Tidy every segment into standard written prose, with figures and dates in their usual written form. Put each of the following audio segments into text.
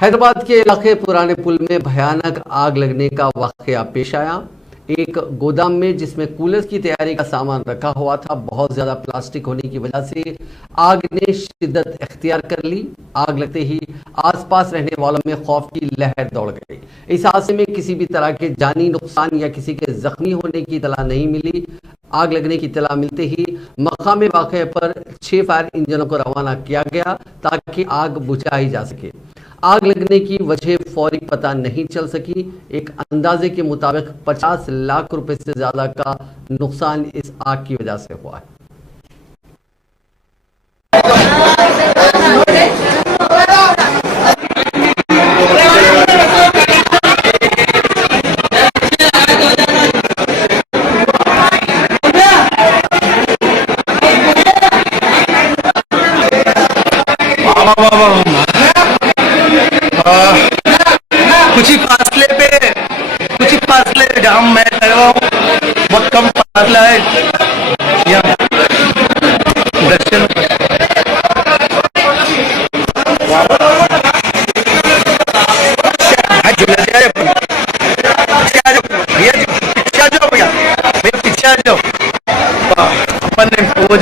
हैदराबाद के इलाके पुराने पुल में भयानक आग लगने का वाकया पेश आया। एक गोदाम में जिसमें कूलर की तैयारी का सामान रखा हुआ था, बहुत ज्यादा प्लास्टिक होने की वजह से आग ने शिद्दत इख्तियार कर ली। आग लगते ही आसपास रहने वालों में खौफ की लहर दौड़ गई। इस हादसे में किसी भी तरह के जानी नुकसान या किसी के जख्मी होने की इतला नहीं मिली। आग लगने की इतला मिलते ही मकाम वाक़े पर 6 फायर इंजनों को रवाना किया गया ताकि आग बुझाई जा सके। आग लगने की वजह फौरी पता नहीं चल सकी। एक अंदाजे के मुताबिक 50 लाख रुपए से ज्यादा का नुकसान इस आग की वजह से हुआ है। कुछ ही फासले जहाँ मैं कर रहा हूँ बहुत कम फासला है। यहाँ दर्शन पीछे आ जाओ अपन ने वो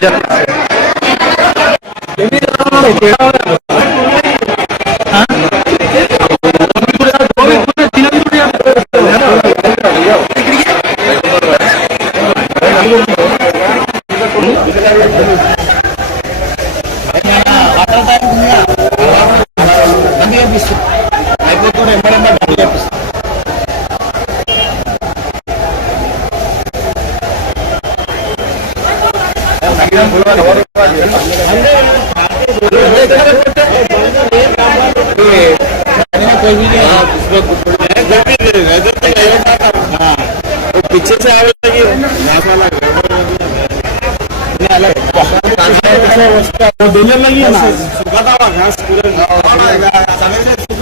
पीछे से आवे लगी देने लगी ना घास पूरे